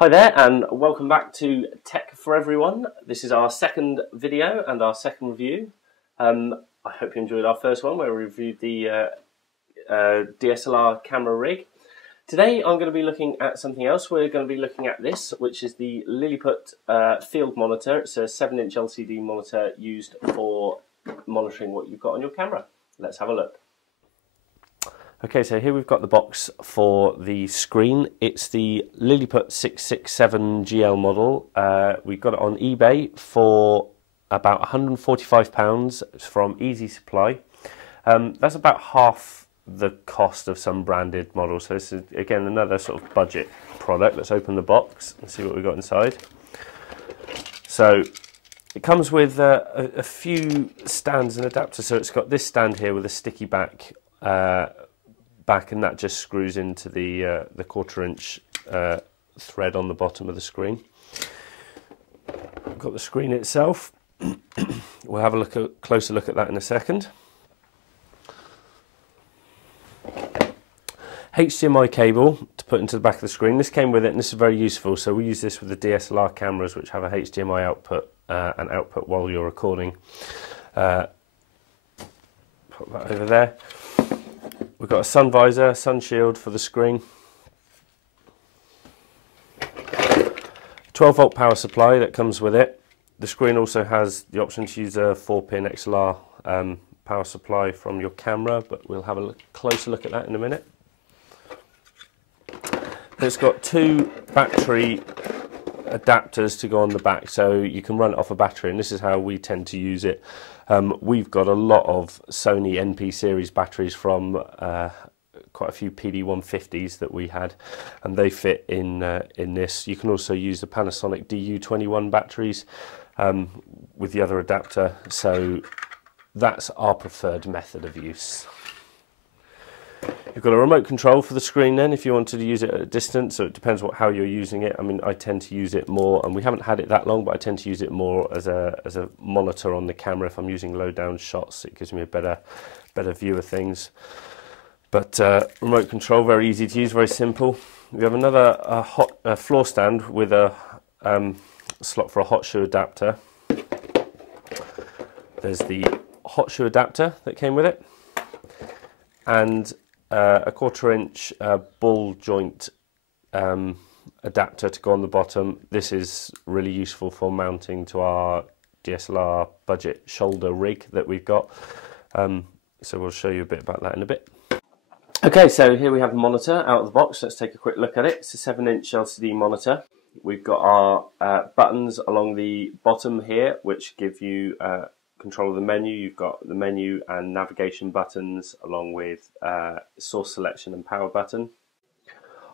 Hi there and welcome back to Tech for Everyone. This is our second video and our second review. I hope you enjoyed our first one where we reviewed the DSLR camera rig. Today I'm going to be looking at something else. We're going to be looking at this, which is the Lilliput field monitor. It's a 7-inch LCD monitor used for monitoring what you've got on your camera. Let's have a look. Okay, so here we've got the box for the screen. It's the Lilliput 667GL model. We got it on eBay for about £145 from easysupply. That's about half the cost of some branded models. So this is, again, another sort of budget product. Let's open the box and see what we've got inside. So it comes with a few stands and adapters. So it's got this stand here with a sticky back, and that just screws into the 1/4 inch thread on the bottom of the screen. We've got the screen itself. We'll have a closer look at that in a second. HDMI cable to put into the back of the screen. This came with it and this is very useful. So we use this with the DSLR cameras which have a HDMI output and output while you're recording. Put that over there. We've got a sun visor, sun shield for the screen. 12-volt power supply that comes with it. The screen also has the option to use a 4-pin XLR power supply from your camera, but we'll have a closer look at that in a minute. It's got 2 battery adapters to go on the back, so you can run it off a battery, and this is how we tend to use it. We've got a lot of Sony NP series batteries from quite a few PD150s that we had, and they fit in this. You can also use the Panasonic DU21 batteries with the other adapter, so that's our preferred method of use. You've got a remote control for the screen then if you wanted to use it at a distance, so it depends how you're using it. I mean, I tend to use it more, and we haven't had it that long, but I tend to use it more as a monitor on the camera. If I'm using low down shots, it gives me a better view of things. But remote control, very easy to use, very simple. We have another floor stand with a slot for a hot shoe adapter. There's the hot shoe adapter that came with it, and a 1/4 inch ball joint adapter to go on the bottom. This is really useful for mounting to our DSLR budget shoulder rig that we've got. So we'll show you a bit about that in a bit. Okay, so here we have the monitor out of the box. Let's take a quick look at it. It's a 7-inch LCD monitor. We've got our buttons along the bottom here, which give you control of the menu. You've got the menu and navigation buttons along with source selection and power button.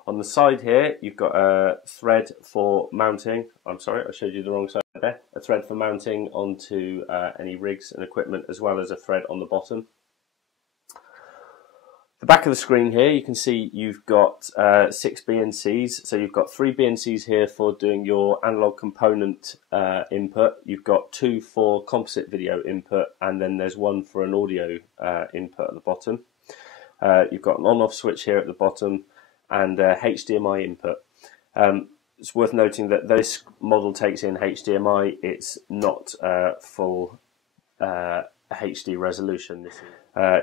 On the side here you've got a thread for mounting. I'm sorry, I showed you the wrong side there. A thread for mounting onto any rigs and equipment, as well as a thread on the bottom. The back of the screen here, you can see you've got 6 BNCs. So you've got 3 BNCs here for doing your analog component input. You've got 2 for composite video input, and then there's 1 for an audio input at the bottom. You've got an on-off switch here at the bottom and HDMI input. It's worth noting that this model takes in HDMI. It's not full HD resolution.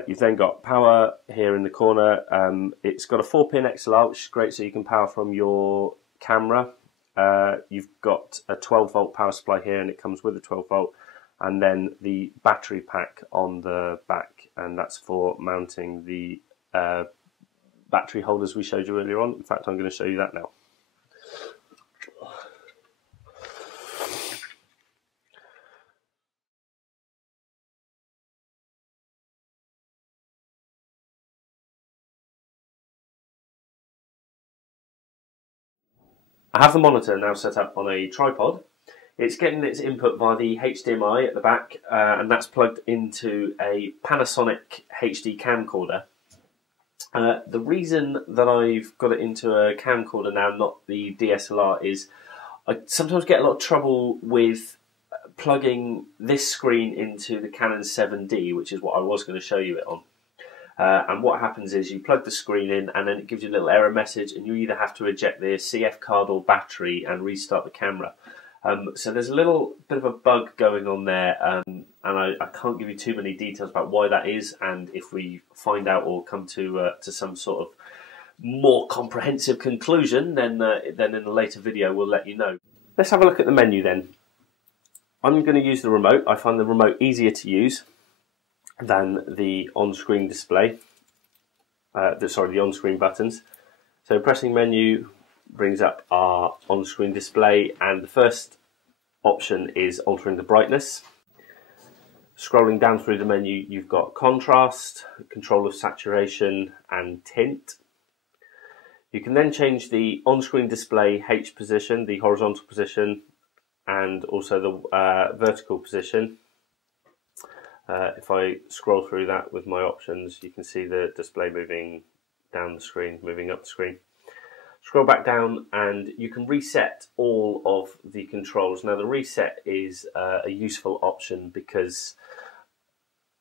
You've then got power here in the corner. It's got a 4-pin XLR, which is great, so you can power from your camera. You've got a 12-volt power supply here, and it comes with a 12-volt, and then the battery pack on the back, and that's for mounting the battery holders we showed you earlier on. In fact, I'm going to show you that now. I have the monitor now set up on a tripod. It's getting its input via the HDMI at the back, and that's plugged into a Panasonic HD camcorder. The reason that I've got it into a camcorder now, not the DSLR, is I sometimes get a lot of trouble with plugging this screen into the Canon 7D, which is what I was going to show you it on. And what happens is you plug the screen in and then it gives you a little error message, and you either have to eject the CF card or battery and restart the camera. So there's a little bit of a bug going on there, and I can't give you too many details about why that is, and if we find out or come to some sort of more comprehensive conclusion, then in a later video we'll let you know. Let's have a look at the menu then. I'm going to use the remote. I find the remote easier to use than the on-screen display. The on-screen buttons. So pressing menu brings up our on-screen display, and the first option is altering the brightness. Scrolling down through the menu, you've got contrast, control of saturation and tint. You can then change the on-screen display H position, the horizontal position, and also the vertical position. If I scroll through that with my options, you can see the display moving down the screen, moving up the screen. Scroll back down and you can reset all of the controls. Now the reset is a useful option because,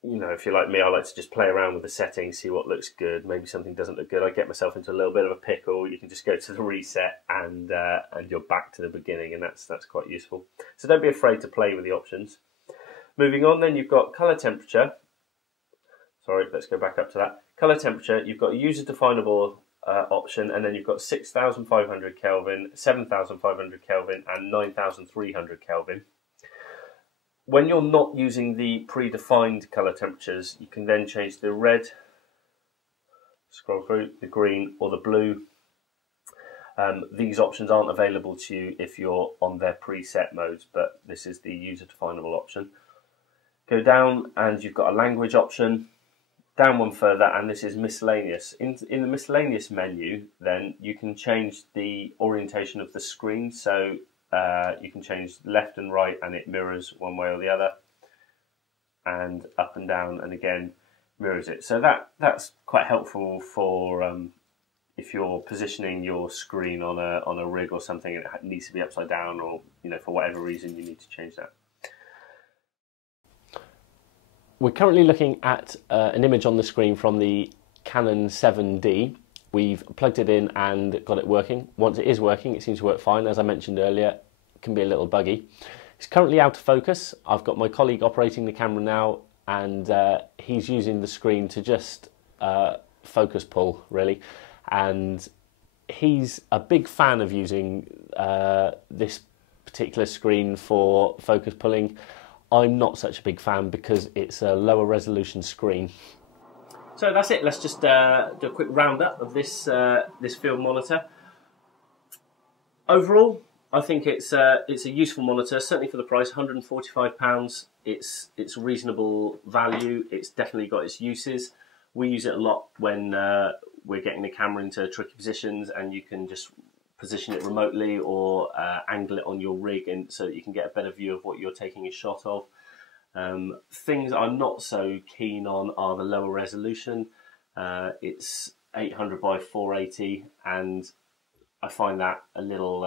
you know, if you're like me, I like to just play around with the settings, see what looks good. Maybe something doesn't look good. I get myself into a little bit of a pickle. You can just go to the reset and you're back to the beginning, and that's quite useful. So don't be afraid to play with the options. Moving on, then you've got color temperature. Sorry, let's go back up to that. Color temperature. You've got a user definable option, and then you've got 6,500 Kelvin, 7,500 Kelvin, and 9,300 Kelvin. When you're not using the predefined color temperatures, you can then change the red, scroll through, the green or the blue. These options aren't available to you if you're on their preset modes, but this is the user definable option. Go down and you've got a language option. Down one further, and this is miscellaneous. In the miscellaneous menu, then you can change the orientation of the screen. So you can change left and right, and it mirrors one way or the other, and up and down, and again mirrors it. So that's quite helpful for if you're positioning your screen on a rig or something, and it needs to be upside down, or for whatever reason you need to change that. We're currently looking at an image on the screen from the Canon 7D. We've plugged it in and got it working. Once it is working, it seems to work fine. As I mentioned earlier, it can be a little buggy. It's currently out of focus. I've got my colleague operating the camera now, and he's using the screen to just focus pull, really. And he's a big fan of using this particular screen for focus pulling. I'm not such a big fan because it's a lower resolution screen. So that's it. Let's just do a quick roundup of this this field monitor. Overall, I think it's a useful monitor, certainly for the price, £145. It's reasonable value. It's definitely got its uses. We use it a lot when we're getting the camera into tricky positions, and you can just position it remotely or angle it on your rig, and so that you can get a better view of what you're taking a shot of. Things I'm not so keen on are the lower resolution. It's 800 by 480, and I find that a little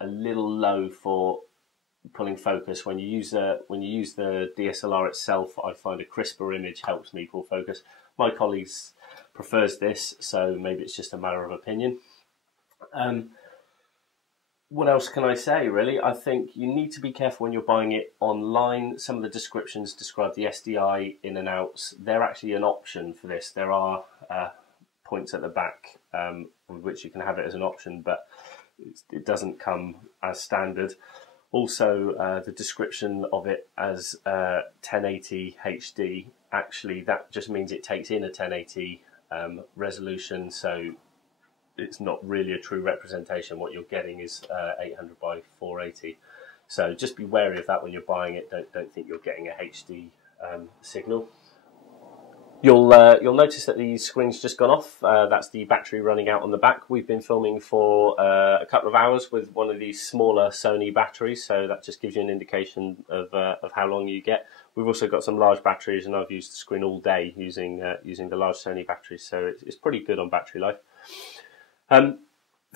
low for pulling focus. When you use the DSLR itself, I find a crisper image helps me pull focus. My colleagues prefers this, so maybe it's just a matter of opinion. What else can I say, really? I think you need to be careful when you're buying it online. Some of the descriptions describe the SDI in and outs. They're actually an option for this. There are points at the back with which you can have it as an option, but it doesn't come as standard. Also, the description of it as 1080 HD, actually that just means it takes in a 1080 resolution, so it's not really a true representation. What you're getting is 800 by 480. So just be wary of that when you're buying it. Don't think you're getting a HD signal. You'll notice that the screen's just gone off. That's the battery running out on the back. We've been filming for a couple of hours with one of these smaller Sony batteries, so that just gives you an indication of how long you get. We've also got some large batteries, and I've used the screen all day using the large Sony batteries, so it's pretty good on battery life.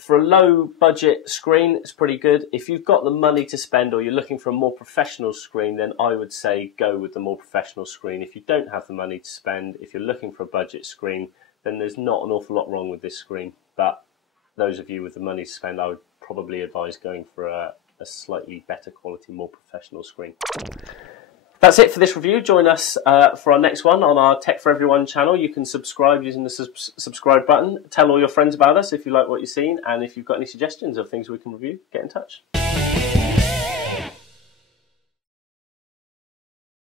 For a low budget screen, it's pretty good. If you've got the money to spend or you're looking for a more professional screen, then I would say go with the more professional screen. If you don't have the money to spend, if you're looking for a budget screen, then there's not an awful lot wrong with this screen. But those of you with the money to spend, I would probably advise going for a slightly better quality, more professional screen. That's it for this review. Join us for our next one on our Tech for Everyone channel. You can subscribe using the subscribe button. Tell all your friends about us if you like what you've seen, and if you've got any suggestions of things we can review, get in touch.